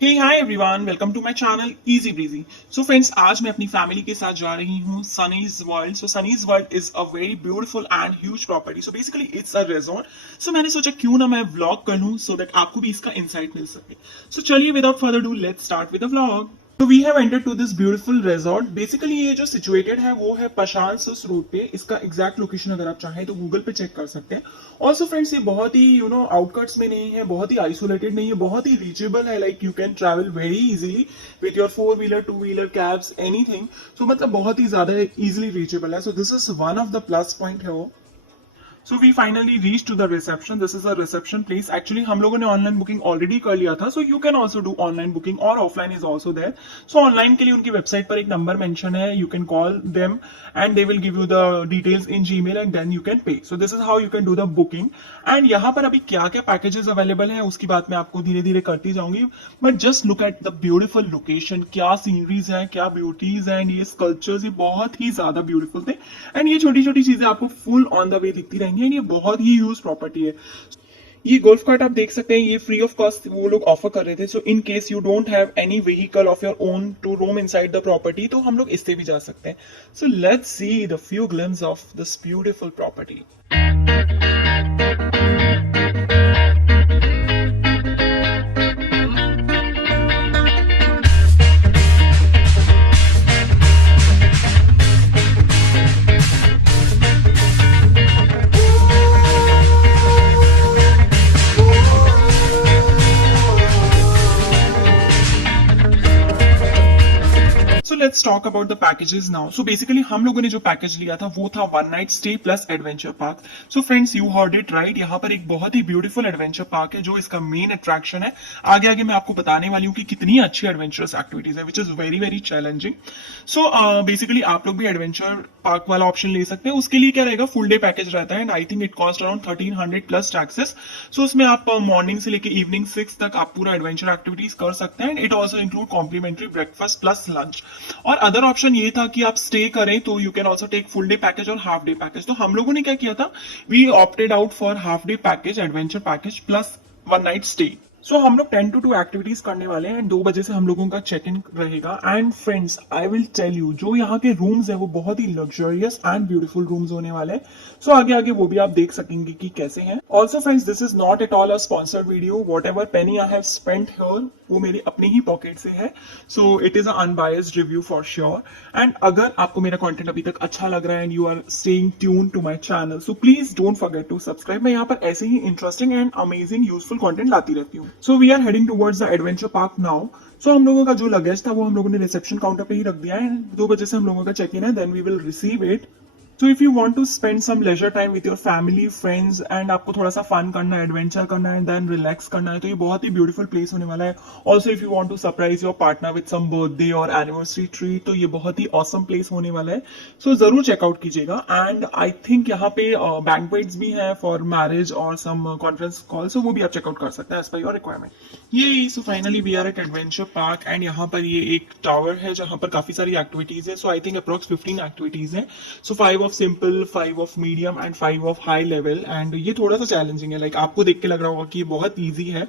Hey hi everyone, welcome to my channel Easy Breezy. So friends, आज मैं अपनी family के साथ जा रही हूँ Sunny's World. So Sunny's World is a very beautiful and huge property. So basically it's a resort. So मैंने सोचा क्यों ना मैं व्लॉग कर लूँ सो दैट आपको भी इसका इंसाइट मिल सके। सो चलिए without further do let's start with the vlog. तो we have entered to this beautiful resort. Basically ये जो सिचुएटेड है वो है पशानसुस रोड पे। इसका एग्जैक्ट लोकेशन अगर आप चाहें तो गूगल पे चेक कर सकते हैं। ऑल्सो फ्रेंड्स, ये बहुत ही आउटकट्स में नहीं है, बहुत ही आइसोलेटेड नहीं है, बहुत ही रीचेबल है। Like you can travel very easily with your four wheeler, two wheeler, cabs, anything. So मतलब बहुत ही ज्यादा इजीली रीचेबल है। So this is one of the plus point है वो। So we finally reach to the reception. This is a reception place. Actually हम लोगों ने ऑनलाइन बुकिंग ऑलरेडी कर लिया था। So you can also do online booking और offline is also there. So online के लिए उनकी वेबसाइट पर एक नंबर मेंशन है। You can call them and they will give you the details in Gmail and then you can pay. So this is how you can do the booking. And यहाँ पर अभी क्या क्या packages available है उसकी बात मैं आपको धीरे धीरे करती जाऊंगी। But just look at the beautiful location. क्या सीनरीज है, क्या ब्यूटीज है, एंड ये स्कल्पचर्स ये बहुत ही ज्यादा ब्यूटीफुल थे। एंड ये छोटी छोटी चीजें आपको फुल ऑन द वे दिखती रहेंगी। एंड ये बहुत ही ह्यूज प्रॉपर्टी है। ये गोल्फ कार्ट आप देख सकते हैं, ये फ्री ऑफ कॉस्ट वो लोग ऑफर कर रहे थे। So in case you don't have any vehicle of your own to roam inside the property तो हम लोग इससे भी जा सकते हैं। So let's see the few glimpse of this beautiful property. So let's talk about the packages now. So basically हम लोगों ने जो पैकेज लिया था वो था one night stay plus adventure park. So friends, you heard it right. यहाँ पर एक बहुत ही ब्यूटीफुल एडवेंचर पार्क है जो इसका मेन अट्रैक्शन है। आगे आगे मैं आपको बताने वाली हूँ कि कितनी अच्छी एडवेंचरस एक्टिविटीज है which is very very challenging. So basically आप लोग भी एडवेंचर पार्क वाला ऑप्शन ले सकते हैं। उसके लिए क्या रहेगा, फुल डे पैकेज रहता है and I think it cost around 1300 plus taxes. So उसमें आप मॉर्निंग से लेकर इवनिंग 6 तक आप पूरा एडवेंचर एक्टिविटीज कर सकते हैं। And it also include complimentary breakfast plus lunch. और अदर ऑप्शन ये था कि आप स्टे करें तो you can also take full day package और हाफ डे पैकेज। तो हम लोगों ने क्या किया था, we opted out for half day package, adventure package plus one night stay. So हम लोग 10 to 2 एक्टिविटीज करने वाले हैं एंड 2 बजे से हम लोगों का चेक इन रहेगा। And friends, I will tell you, जो यहाँ के रूम्स है वो बहुत ही लग्जरियस एंड ब्यूटीफुल रूम्स होने वाले हैं। सो आगे आगे वो भी आप देख सकेंगे कि कैसे हैं। Also friends, this is not at all a sponsored video. What ever Penney I have spent here वो मेरे अपने ही पॉकेट से है। So it is a unbiased review for sure. And अगर आपको मेरा कंटेंट अभी तक अच्छा लग रहा है and you are staying tune to my channel, so please don't forget to subscribe. मैं यहाँ पर ऐसे ही interesting and amazing useful content लाती रहती हूँ। So we are heading towards the adventure park now. So हम लोगों का जो लगेज था वो हम लोगों ने रिसेप्शन काउंटर पे ही रख दिया है। 2 बजे से हम लोगों का चेक इन है, then we will receive it. So if you want to spend some leisure time with your family friends and आपको थोड़ा सा फन करना है, एडवेंचर करना है, देन रिलैक्स करना है, तो ये बहुत ही ब्यूटीफुल प्लेस होने वाला है। Also if you want to surprise your partner with some birthday और एनिवर्सरी ट्रीट तो ये बहुत ही ऑसम प्लेस होने वाला है। सो जरूर चेकआउट कीजिएगा। एंड आई थिंक यहाँ पे बैंक्वेट्स भी हैं फॉर मैरिज और सम कॉन्फ्रेंस कॉल, सो वो भी आप चेकआउट कर सकते हैं एज पर योर रिक्वायरमेंट। ये so finally we are at adventure park and यहाँ पर ये एक टावर है जहाँ पर काफी सारी एक्टिविटीज है। So I think approx 15 activities है। सो 5 of simple, 5 of medium and 5 of high level. And ये थोड़ा सा चैलेंजिंग है। लाइक आपको देख के लग रहा होगा कि ये बहुत ईजी है,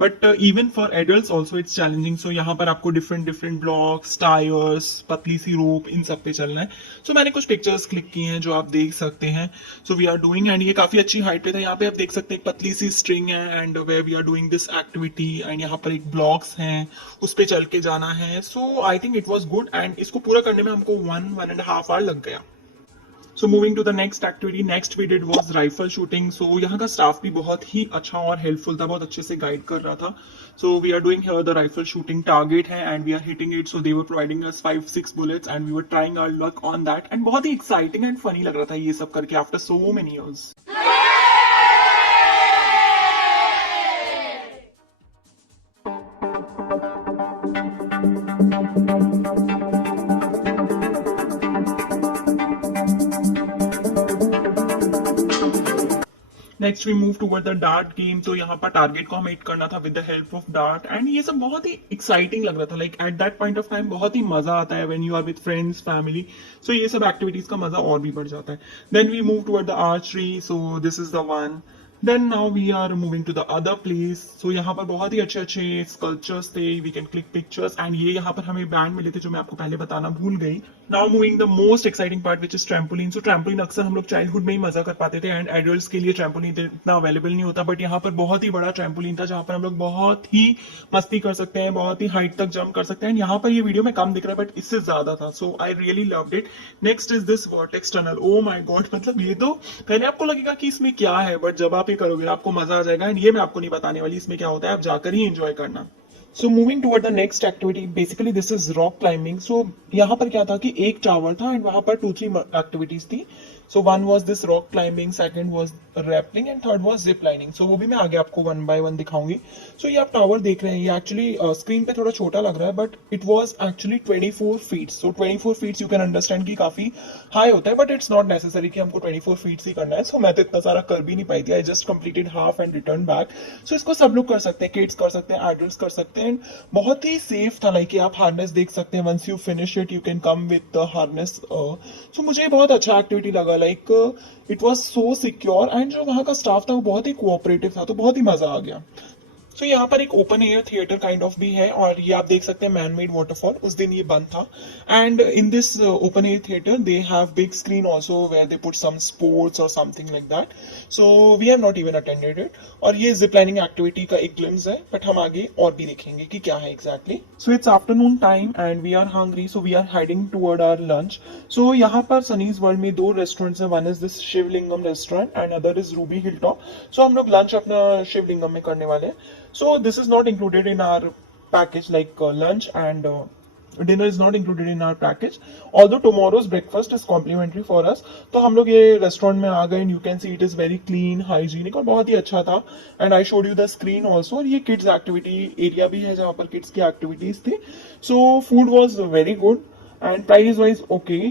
but even for adults also it's challenging. So यहाँ पर आपको डिफरेंट डिफरेंट ब्लॉक्स, टायर्स, पतली सी रोप, इन सब पे चलना है। सो मैंने कुछ पिक्चर्स क्लिक की हैं जो आप देख सकते हैं। So we are doing, and ये काफी अच्छी हाइट पे था। यहाँ पे आप देख सकते हैं एक पतली सी स्ट्रिंग है and way we are doing this activity. And यहाँ पर एक ब्लॉक्स हैं, उस पे चल के जाना है। So I think it was good and इसको पूरा करने में हमको 1.5 आवर लग गया। So moving to the next activity, next we did was rifle shooting. So यहाँ का स्टाफ भी बहुत ही अच्छा और हेल्पफुल था, बहुत अच्छे से गाइड कर रहा था। So we are doing here the rifle shooting, target है and we are hitting it. So they were providing us 5-6 bullets and we were trying our luck on that. And बहुत ही एक्साइटिंग एंड फनी लग रहा था ये सब करके after so many years. Next we move toward the dart game. तो यहाँ पर टारगेट को हमें हिट करना था with the help of dart. And ये सब बहुत ही एक्साइटिंग लग रहा था। Like at that point of time बहुत ही मजा आता है when you are with friends, family. So ये सब एक्टिविटीज का मजा और भी बढ़ जाता है। Then we move toward the archery. So this is the one. Then now we are moving to the other place. So यहाँ पर बहुत ही अच्छे अच्छे स्कल्पचर्स थे, we can click pictures, and ये यहाँ पर हमें बैंड मिले थे जो मैं आपको पहले बताना भूल गई। Now moving the most exciting part which is trampoline. So trampoline अक्सर हम लोग चाइल्डहुड में ही मजा कर पाते थे, एंड एडल्ट्स के लिए ट्रैम्पोलिन इतना अवेलेबल नहीं होता, बट यहाँ पर बहुत ही बड़ा ट्रैम्पोलिन था जहाँ पर हम लोग बहुत ही मस्ती कर सकते हैं, बहुत ही हाइट तक जंप कर सकते हैं। यहाँ पर ये वीडियो में कम दिख रहा है बट इससे ज्यादा था, so I really loved it. Next is this vortex tunnel. Oh my God, मतलब ये तो पहले आपको लगेगा कि इसमें क्या है, बट जब आप ये करोगे आपको मजा आ जाएगा, एंड ये मैं आपको नहीं बताने वाली इसमें क्या होता है, आप जाकर ही एंजॉय करना। So moving toward the next activity, basically this is rock climbing. So यहाँ पर क्या था कि एक टावर था एंड वहां पर 2-3 एक्टिविटीज थी। So one was this rock climbing, second was rappelling and third was zip lining. So वो भी मैं आगे आपको वन बाय वन दिखाऊंगी। सो ये आप टावर देख रहे हैं, ये एक्चुअली स्क्रीन पे थोड़ा छोटा लग रहा है but it was actually 24 feet. So 24 feet you can understand कि काफी हाई होता है, बट इट्स नॉट नेसेसरी कि हमको 24 फीट ही करना है। सो मैं तो इतना सारा कर भी नहीं पाई थी, I just completed half and return back. So इसको सब लोग कर सकते हैं, किड्स कर सकते हैं, एडल्ट्स कर सकते हैं, बहुत ही सेफ था। लाइक आप हार्नेस देख सकते हैं, once you finish it you can come with the harness. So मुझे बहुत अच्छा एक्टिविटी लगा, like it was so secure, and जो वहां का स्टाफ था वो बहुत ही कोऑपरेटिव था, तो बहुत ही मजा आ गया। सो यहाँ पर एक open air theatre kind of भी है, और ये आप देख सकते हैं मैन मेड वाटरफॉल। उस दिन ये बंद था, and in this open air theatre they have big screen also where they put some sports और something like that. So we have not even attended it. और ये जिप लाइनिंग एक्टिविटी का एक ग्लिम्स है, बट हम आगे और भी देखेंगे कि क्या है exactly. So it's afternoon time and we are hungry, so we are heading toward our lunch. So यहाँ पर सनीज वर्ल्ड में 2 रेस्टोरेंट्स हैं, one is this Shivalingam restaurant and other is Ruby Hill Top. So हम लोग lunch अपना शिवलिंगम में करने वाले हैं। So this is not included in our package, like lunch and dinner is not included in our package. Although tomorrow's breakfast is complimentary for us. तो हम लोग ये रेस्टोरेंट में आ गए, and you can see it is very clean, hygienic और बहुत ही अच्छा था। And I showed you the screen also। और ये kids activity area भी है जहाँ पर kids की activities थी। So food was very good and price wise okay।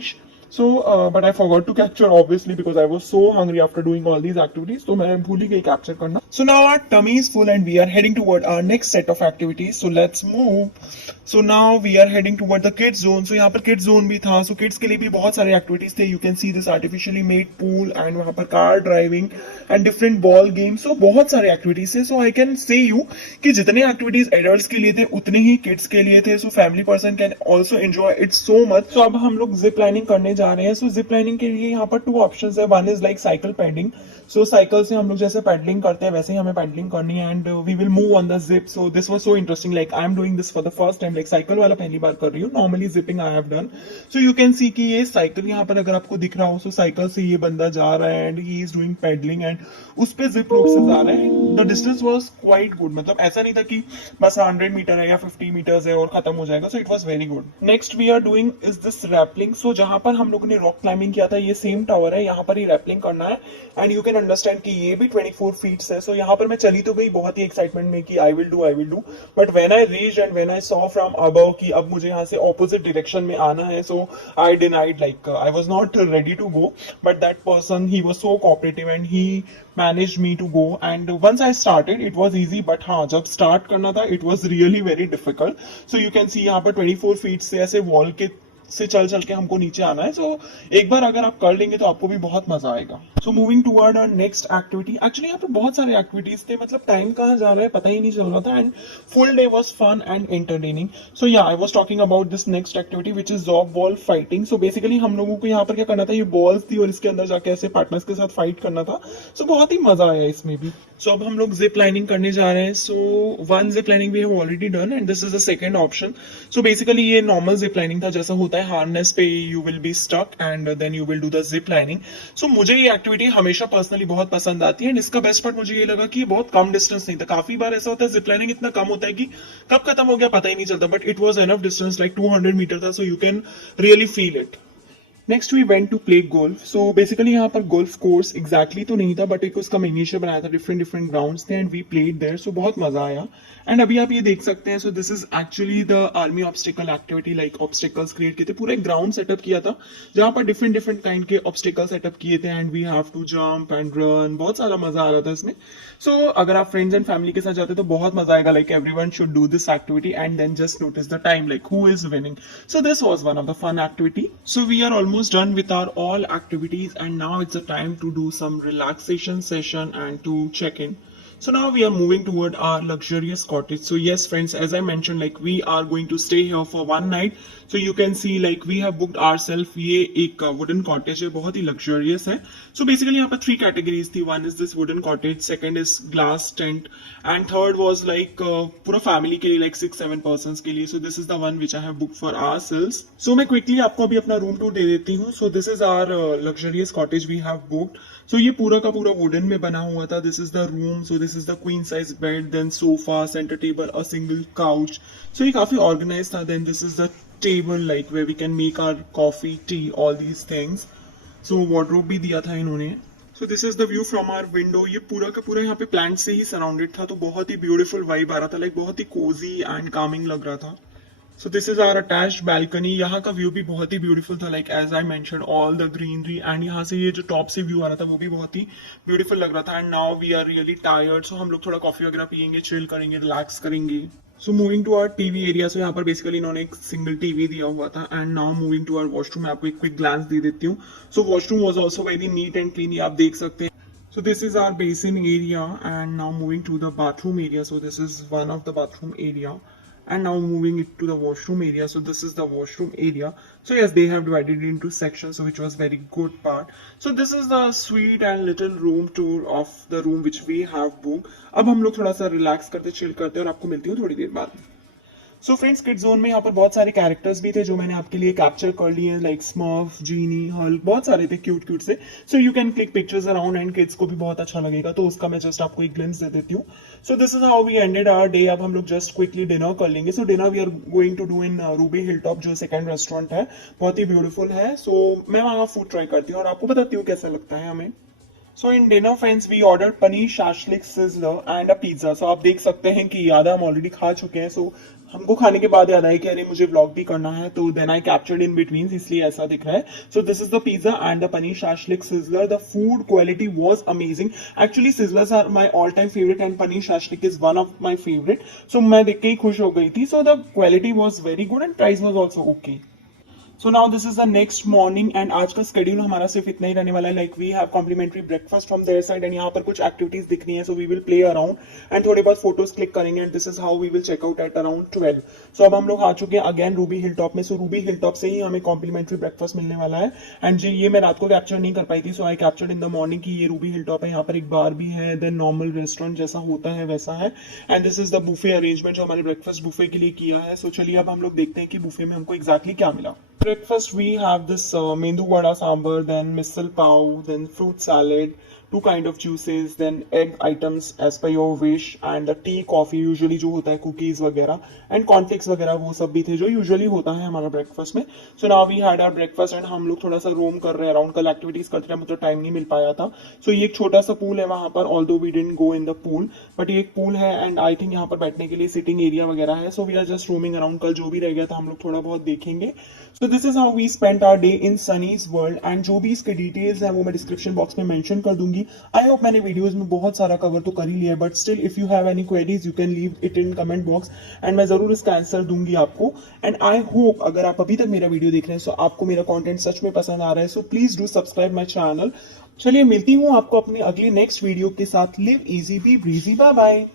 So, but I forgot to capture obviously because I was so hungry after doing all these activities. तो मैं भूल ही गई capture करना। So now our tummy is full and we are heading toward our next set of activities. So let's move. So now we are heading toward the kids zone. So यहाँ पर kids zone भी था। So kids के लिए भी बहुत सारे activities थे। You can see this artificially made pool and वहाँ पर car driving and different ball games. So बहुत सारे activities थे। So I can say you कि जितने activities adults के लिए थे उतने ही kids के लिए थे। So family person can also enjoy it so much. So अब हम लोग zip lining करने जा रहे हैं। सो जिप लाइनिंग के लिए यहाँ पर 2 ऑप्शंस है, one is like cycle pedalling. So cycle से हम लोग जैसे पेडलिंग करते हैं वैसे ही हमें पेडलिंग करनी है, and we will move on the zip. So this was so interesting, like I am doing this for the first time, like cycle वाला पहली बार कर रही हूँ, normally zipping I have done. So you can see कि ये cycle यहाँ पर अगर आपको दिख रहा हो, सो साइकिल से ये बंदा जा रहा है and he is doing pedalling, and उस पे जिप रोप से जा रहा है। The distance was quite good, मतलब ऐसा नहीं था कि बस 100 मीटर है या 50 मीटर्स है और खत्म हो जाएगा। So it was very good. Next we are doing is this rappelling. So जहां पर हम लोगों ने रॉक क्लाइंबिंग किया था, ये सेम टावर है, यहाँ पर ही रैपलिंग करना है, एंड यू कैन अंडरस्टैंड कि ये भी 24 फीट है। सो यहाँ पर मैं चली तो गई बहुत ही एक्साइटमेंट में कि I will do, but when I reached and when I saw from above कि अब मुझे यहाँ से ऑपोजिट डायरेक्शन में आना है, so I denied, like I was not ready to go, but that person he was so cooperative and he managed me to go, and once I started it was easy, but हाँ जब start करना था it was really very difficult। So you can see यहाँ पर 24 feet से ऐसे wall के से चल चल के हमको नीचे आना है। सो एक बार अगर आप कर लेंगे तो आपको भी बहुत मजा आएगा। So moving toward our next activity, actually यहाँ पे बहुत सारे एक्टिविटीज थे, मतलब टाइम कहाँ जा रहा है पता ही नहीं चल रहा था, and full day was fun and entertaining. So yeah I was talking about this next activity which is zorb ball fighting. So basically हम लोगों को यहाँ पर क्या करना था, ये बॉल्स थी और इसके अंदर जाके ऐसे पार्टनर्स के साथ फाइट करना था। सो बहुत ही मजा आया इसमें भी। सो अब हम लोग जिप लाइनिंग करने जा रहे हैं। So one zip lining we have already done and this is the second option. So basically ये नॉर्मल जिप लाइनिंग था, जैसा होता है हार्नेस पे you will be stuck and then you will do the zip lining. So मुझे ये activity हमेशा personally बहुत पसंद आती है, एंड इसका बेस्ट पार्ट मुझे ये लगा कि ये बहुत कम डिस्टेंस नहीं था। काफी बार ऐसा होता है जिप लाइनिंग इतना कम होता है कि कब खत्म हो गया पता ही नहीं चलता, but it was enough distance, like 200 metre था, so you can really feel it. Next we went to play golf. So basically यहाँ पर गोल्फ कोर्स एग्जैक्टली तो नहीं था, बट एक उसका मिनिएचर बनाया था, डिफरेंट डिफरेंट ग्राउंड्स थे एंड वी प्लेड देयर। सो बहुत मजा आया। एंड अभी आप ये देख सकते हैं, सो this is actually the army obstacle activity, like obstacles create किए थे, पूरा एक ग्राउंड सेटअप किया था जहाँ पर डिफरेंट डिफरेंट काइंड के ऑब्स्टिकल सेटअप किए थे, and we have to jump and run. बहुत सारा मजा आ रहा था इसमें। सो अगर आप फ्रेंड्स एंड फैमिली के साथ जाते तो बहुत मजा आएगा, like everyone should do this activity and then just notice the time, like who is winning. So this was one of the fun activity. So we are almost almost done with our all activities, and now it's the time to do some relaxation session and to check in. So now we are moving toward our luxurious cottage. So yes, friends, as I mentioned, like we are going to stay here for one night. So you can see like we have booked ourselves. ये एक wooden cottage है, बहुत ही luxurious है. So basically यहाँ पर three categories थी. One is this wooden cottage, second is glass tent, and third was like पूरा family के लिए like 6-7 persons के लिए. So this is the one which I have booked for ourselves. So मैं quickly आपको अभी अपना room tour दे देती हूँ. So this is our luxurious cottage we have booked. So ये पूरा का पूरा वुडन में बना हुआ था. This is the room. So this is the queen size bed, then sofa, center table, a single couch. So ये काफी organized था. Then this is the table like where we can make our coffee, tea, all these things. So wardrobe भी दिया था इन्होंने. So this is the view from our window. ये पूरा का पूरा यहाँ पे प्लांट से ही सराउंडेड था, तो बहुत ही ब्यूटीफुल वाइब आ रहा था, लाइक बहुत ही कोजी एंड कामिंग लग रहा था. So this is our attached balcony. यहाँ का व्यू भी बहुत ही ब्यूटीफुल था, like as I mentioned all the greenery, and यहाँ से ये जो टॉप से व्यू आ रहा था वो भी बहुत ही ब्यूटीफुल लग रहा था. And now we are really tired, so हम लोग थोड़ा कॉफी वगैरह पियेंगे, चिल करेंगे, रिलैक्स करेंगे. So moving to our TV area. So यहाँ पर बेसिकली इन्होंने एक सिंगल टीवी दिया हुआ था. And now moving to our washroom. मैं आपको एक क्विक ग्लांस दे देती हूँ. So washroom was also very neat and clean. ये आप देख सकते हैं. So this is our basin area, and now moving to the bathroom area. So this is one of the bathroom area. And now moving it to the washroom area. So this is the washroom area. So yes, they have divided it into sections, so which was very good part. So this is the sweet and little room tour of the room which we have booked. अब हम लोग थोड़ा सा relax करते, chill करते, और आपको मिलती हूँ थोड़ी देर बाद. सो फ्रेंड्स, किड जोन में यहाँ पर बहुत सारे कैरेक्टर्स भी थे जो मैंने आपके लिए कैप्चर कर लिए हैं, लाइक स्मर्फ, जीनी, हल्क, बहुत सारे थे क्यूट क्यूट से. सो you can click pictures around and kids को भी बहुत अच्छा लगेगा, तो उसका मैं जस्ट आपको एक ग्लिम्स दे देती हूँ. So this is how we ended our day. अब हम लोग जस्ट क्विकली डिनर कर लेंगे. So dinner we are going to do in Ruby Hill Top, जो सेकंड रेस्टोरेंट है, बहुत ही ब्यूटीफुल है. सो मैं वहाँ का फूड ट्राई करती हूँ और आपको बताती हूँ कैसा लगता है हमें. So in dinner friends we order paneer shashlik sizzler and a pizza. So आप देख सकते हैं कि याद हम ऑलरेडी खा चुके हैं. सो हमको खाने के बाद याद आया कि अरे मुझे व्लॉग भी करना है, तो then I captured in between, इसलिए ऐसा दिख रहा है. So this is the pizza and the paneer shashlik sizzler. The food quality was amazing. Actually sizzlers are my all time favourite and paneer shashlik is one of my favourite. So मैं देख के ही खुश हो गई थी. So the quality was very good and price was also okay. So now this is the next morning, and आज का स्केड्यूल हमारा सिर्फ इतना ही रहने वाला है. Like we have complimentary breakfast from there side, and यहाँ पर कुछ एक्टिविटीज दिख रही है. So we will play around and थोड़े बहुत फोटोज क्लिक करेंगे, and this is how we will check out at around 12. So अब हम लोग आ चुके हैं अगेन रूबी हिल टॉप में. सो रूबी हिल टॉप से ही हमें कॉम्प्लीमेंट्री ब्रेकफास्ट मिलने वाला है. एंड जी ये मैं रात को कैप्चर नहीं कर पाई थी, so I captured in the morning की ये रूबी हिल टॉप है. यहाँ पर एक बार भी है, देन नॉर्मल रेस्टोरेंट जैसा होता है वैसा है. And this is the buffet arrangement जो हमारे ब्रेकफास्ट बुफे के लिए किया है. सो चलिए अब हम लोग देखते हैं कि बुफे में हमको एग्जैक्टली क्या मिला. Breakfast we have this mendu vada sambar, then misal pav, then fruit salad, two kind of juices, then egg items as per your wish, and the tea, coffee usually जो होता है, cookies वगैरह, and cornflakes वगैरह वो सब भी थे जो usually होता है हमारा breakfast में. So now we had our breakfast and हम लोग थोड़ा सा roam कर रहे हैं around, कल activities करते रहे, मतलब टाइम नहीं मिल पाया था. So ये एक छोटा सा पूल है वहाँ पर, although we didn't go in the pool, but ये एक पूल है एंड आई थिंक यहाँ पर बैठने के लिए सिटिंग एरिया वगैरह है. So we are just roaming around. कल जो भी रह गया था हम लोग थोड़ा बहुत देखेंगे. So this is how we spent our day in Sunny's World, and जो भी इसके डिटेल्स हैं वो मैं डिस्क्रिप्शन बॉक्स में मेंशन कर दूंगी. आई होप मैंने वीडियोस में बहुत सारा कवर तो कर ही लिया है, but still if you have any queries you can leave it in comment box, and मैं जरूर इसका आंसर दूंगी आपको. एंड आई होप अगर आप अभी तक मेरा वीडियो देख रहे हैं, सो आपको मेरा कंटेंट सच में पसंद आ रहा है, so please do subscribe my channel. चलिए मिलती हूँ आपको अपनी अगली नेक्स्ट वीडियो के साथ. Live easy, be breezy, bye bye.